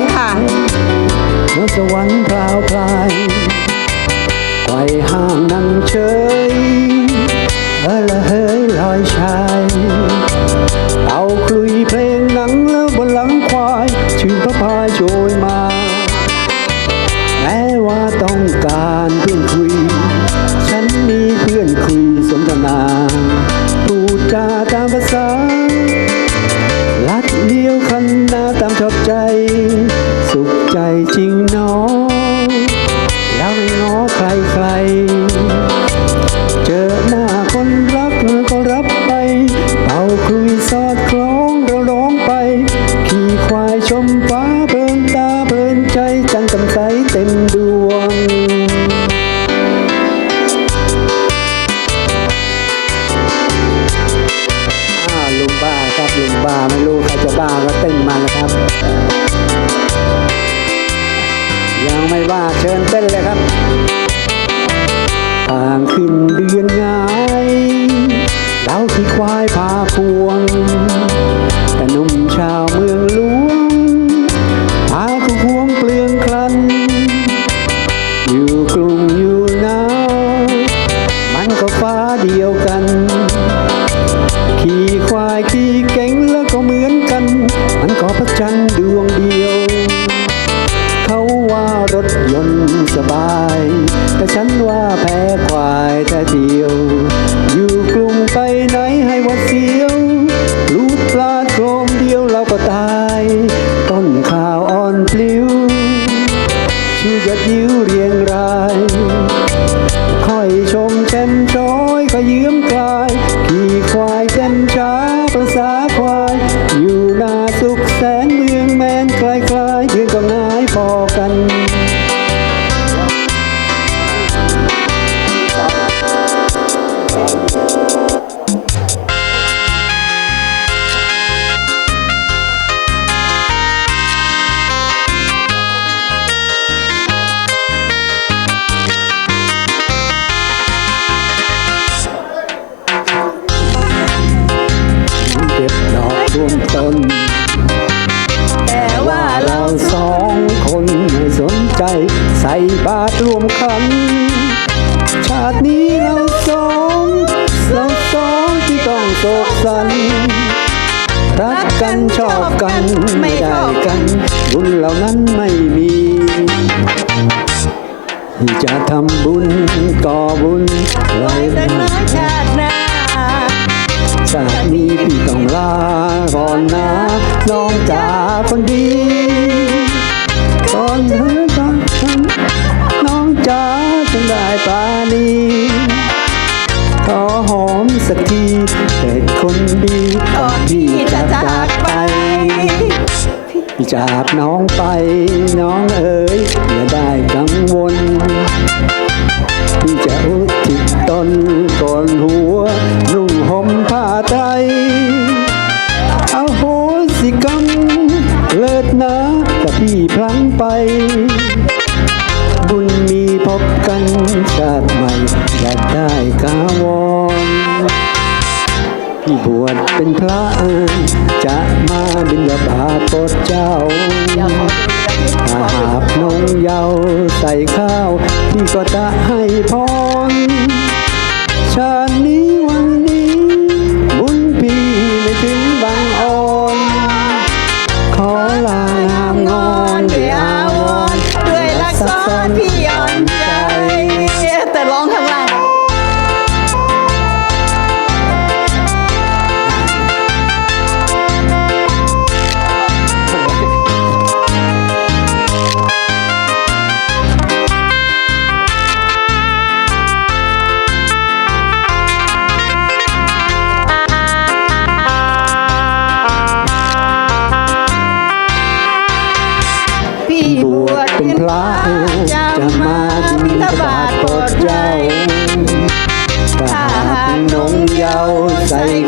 นค่ะเมื่สวรรค์พราวพลายไกวห้างนั่งเฉยุขใจจริงน้อะ ว่าเชิญเต้นเลยครับ feel ใบาตรรวมคำชาตินี้เราสองเราสองที่ต้องโศกสันรักกันชอบกันไม่ได้กันบุญเหล่านั้นไม่มี จะทำบุญก่อบุญไว้น้ชาติหน้าชาตินี้พี่ต้องลาก่อนนะน้องจ๋าคนดีิดคนดีก่อนพี่จะจากไป จากน้องไปน้องเอ๋ยอย่าได้กังวลพี่จะอุทิศตนก่อนหัวนุ่งห่มผ้าไทยเอาโหสิกรรมเลิศนะแต่พี่พลังไป บุญมีพบกันชาติใหม่อยากได้กาวอ พี่บวชเป็นพระจะมาบินบาตโปรดเจ้าถ้าหากน้งเยาใส่ข้าวที่ก็ตา Sai